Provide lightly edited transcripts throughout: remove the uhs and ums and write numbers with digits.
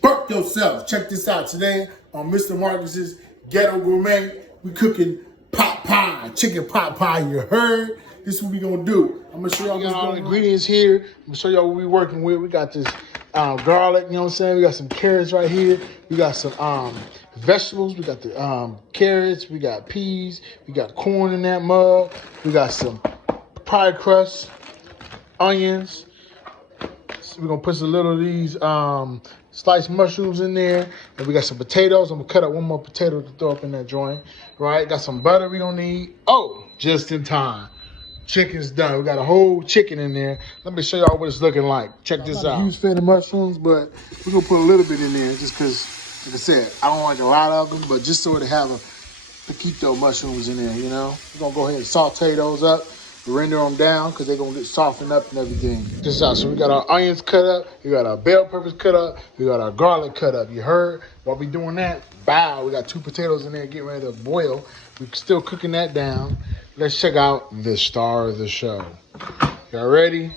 Burp yourself. Check this out today on Mr. Marcus's Ghetto Gourmet. We cooking pot pie, chicken pot pie. You heard? This is what we gonna do. I'm gonna show y'all what's all the ingredients here. I'm gonna show y'all what we working with. We got this garlic, you know what I'm saying? We got some carrots right here. We got some vegetables. We got the carrots. We got peas. We got corn in that mug. We got some pie crust, onions. So we're gonna put some little of these sliced mushrooms in there. And we got some potatoes. I'm gonna cut up one more potato to throw up in that joint. Right? Got some butter we gonna need. Oh, just in time. Chicken's done. We got a whole chicken in there. Let me show y'all what it's looking like. Check this out. I'm not a huge fan of mushrooms, but we're gonna put a little bit in there just because, like I said, I don't like a lot of them, but just so to have a poquito mushrooms in there, you know? We're gonna go ahead and saute those up, render them down because they're gonna get softened up and everything. Check this out. So we got our onions cut up, we got our bell peppers cut up, we got our garlic cut up. You heard? While we doing that, bow, we got 2 potatoes in there getting ready to boil. We're still cooking that down. Let's check out the star of the show. Y'all ready?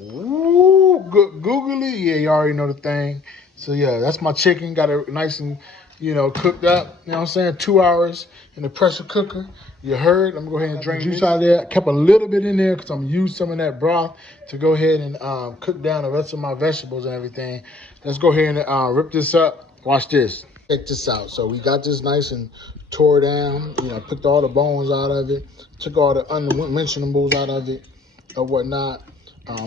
Ooh, good googly. Yeah, you already know the thing. So yeah, that's my chicken. Got it nice and, cooked up. You know what I'm saying? 2 hours in the pressure cooker. You heard? I'm gonna go ahead and drain the juice out of there. I kept a little bit in there because I'm gonna use some of that broth to go ahead and cook down the rest of my vegetables and everything. Let's go ahead and rip this up. Watch this. Check this out. So we got this nice and tore down. Picked all the bones out of it. Took all the unmentionables out of it or whatnot.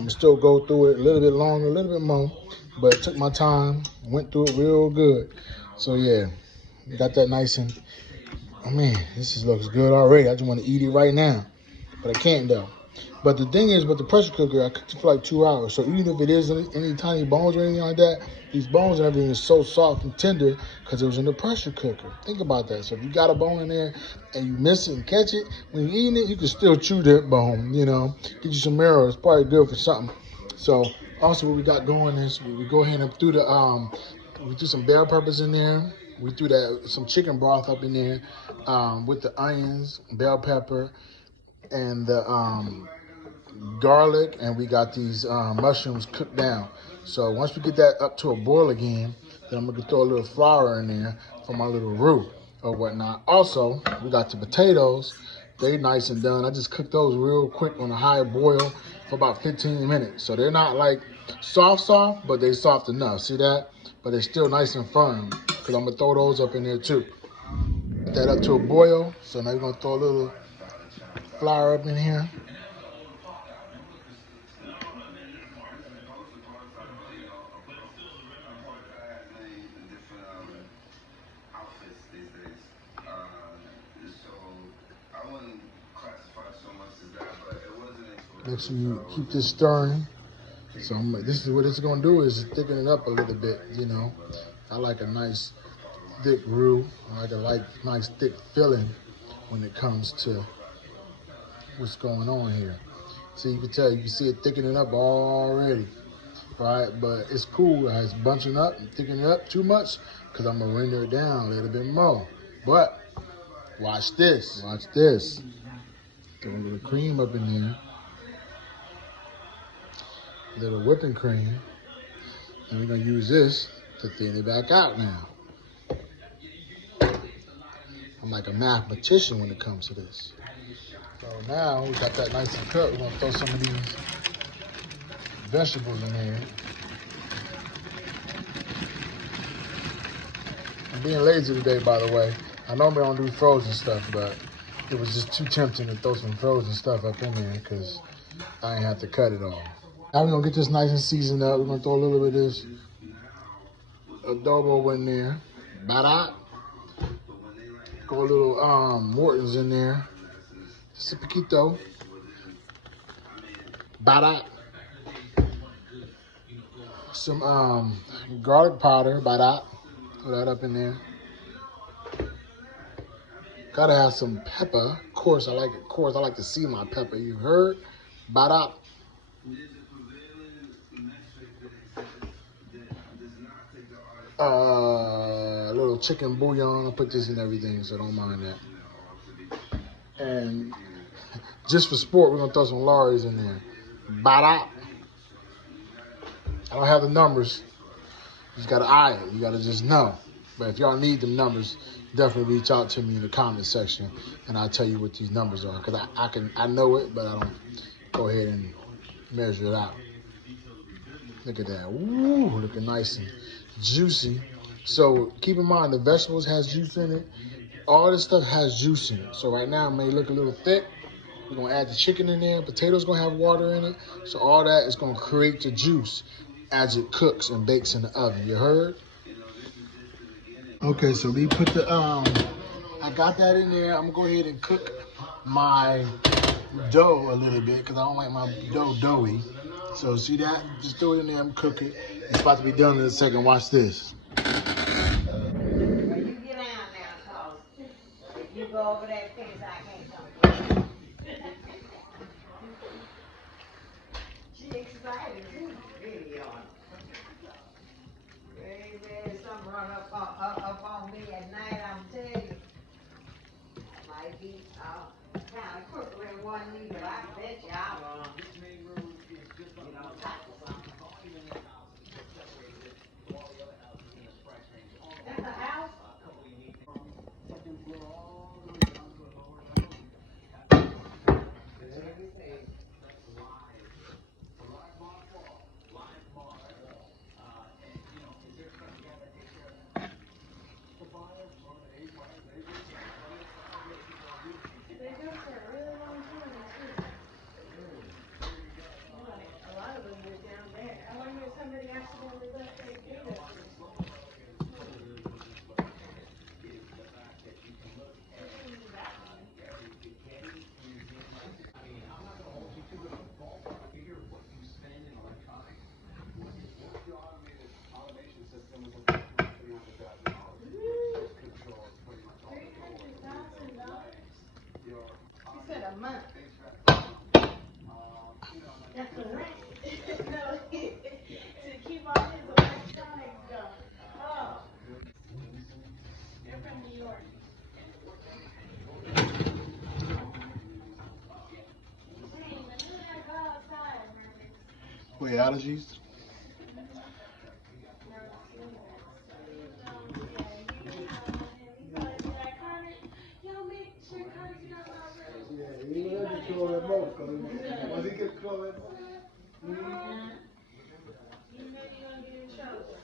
Still go through it a little bit longer, a little bit more. But took my time. Went through it real good. So yeah, got that nice and, this just looks good already. I just want to eat it right now. But I can't though. But the thing is, with the pressure cooker, I cooked it for like 2 hours. So even if it is any tiny bones or anything like that, these bones and everything is so soft and tender because it was in the pressure cooker. Think about that. So if you got a bone in there and you miss it and catch it, when you're eating it, you can still chew that bone, Get you some marrow. It's probably good for something. So also what we got going is we go ahead and threw we threw some bell peppers in there. We threw some chicken broth up in there with the onions, bell pepper, and the garlic, and we got these mushrooms cooked down. So once we get that up to a boil again, then I'm gonna throw a little flour in there for my little roux or whatnot. Also, we got the potatoes. They nice and done. I just cooked those real quick on a high boil for about 15 minutes. So they're not like soft, but they soft enough. See that? But they're still nice and firm because I'm gonna throw those up in there too. Get that up to a boil. So now we're gonna throw a little flour up in here. Make sure you keep this stirring. So this is what it's gonna do is thicken it up a little bit, I like a nice thick roux. I like a nice thick filling when it comes to what's going on here. So you can see it thickening up already, right? But it's cool. It's bunching up and thickening up too much because I'm gonna render it down a little bit more. But watch this. Watch this. Throw a little cream up in there. A little whipping cream. And we're gonna use this to thin it back out now. I'm like a mathematician when it comes to this. So now we got that nice and cooked. We're gonna throw some of these vegetables in there. I'm being lazy today, by the way. I normally don't do frozen stuff, but it was just too tempting to throw some frozen stuff up in there because I ain't have to cut it all. Now we're gonna get this nice and seasoned up. We're gonna throw a little bit of this adobo in there. Bada. Go a little Morton's in there. Just a poquito. Bada. Some garlic powder. Bada. Throw that up in there. Gotta have some pepper. Of course, I like it. Of course, I like to see my pepper. You heard? Bada. A little chicken bouillon. I'll put this in everything, so don't mind that. And just for sport, we're gonna throw some Lawry's in there. Bada. I don't have the numbers, You just gotta eye it. You gotta just know. But if y'all need them numbers, definitely reach out to me in the comment section, and I'll tell you what these numbers are. Cause I know it, but I don't go ahead and measure it out. Look at that. Ooh, looking nice and juicy. So keep in mind the vegetables has juice in it. All this stuff has juice in it. So right now it may look a little thick. We're gonna add the chicken in there. Potatoes gonna have water in it. So all that is gonna create the juice as it cooks and bakes in the oven. You heard? Okay, so we put the I got that in there. I'm gonna go ahead and cook my dough a little bit because I don't like my dough doughy. So see that? Just throw it in there and cook it. It's about to be done in a second. Watch this. You get out now, cause if you go over that fence, I can't come. She excited too, really on. Baby, something run up on me at night, I'm telling you. I might be kind of quicker than one needle. I bet you I run. You know, tackle something. That's a house? A month. That's the rent. No, to keep all his electronics going. Oh. They're from New York. Wait, allergies? Yeah, he let me control that boat. Once he gets control that boat. You know you're gonna get in trouble.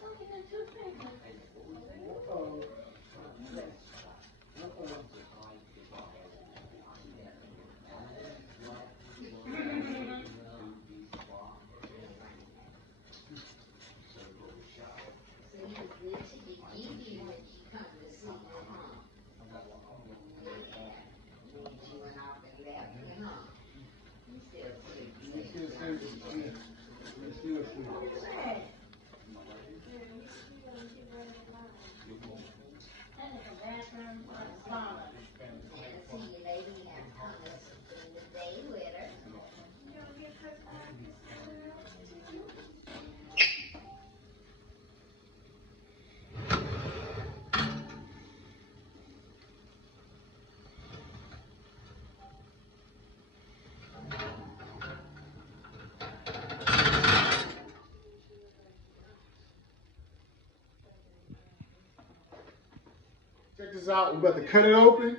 Check this out. We're about to cut it open.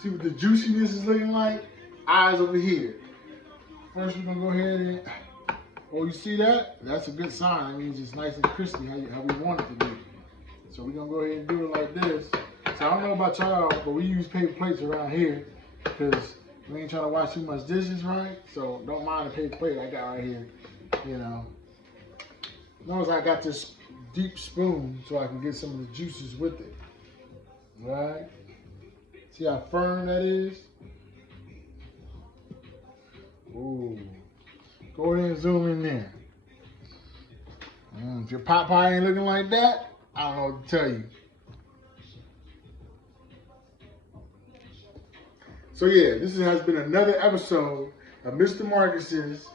See what the juiciness is looking like. Eyes over here. First, we're gonna go ahead and. Oh, you see that? That's a good sign. That means it's nice and crispy how we want it to be. So we're gonna go ahead and do it like this. So I don't know about y'all, but we use paper plates around here because we ain't trying to wash too much dishes, right? So don't mind the paper plate I got right here. You know. Notice I got this deep spoon so I can get some of the juices with it. Right? See how firm that is? Ooh. Go ahead and zoom in there. If your PotPie ain't looking like that, I don't know what to tell you. So yeah, this has been another episode of Mr. Marcus's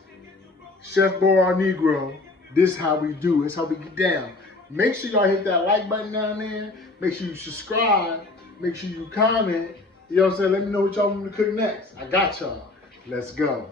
Chef Bar Negro. This is how we do. It's how we get down. Make sure y'all hit that like button down there. Make sure you subscribe. Make sure you comment. You know what I'm saying? Let me know what y'all want me to cook next. I got y'all. Let's go.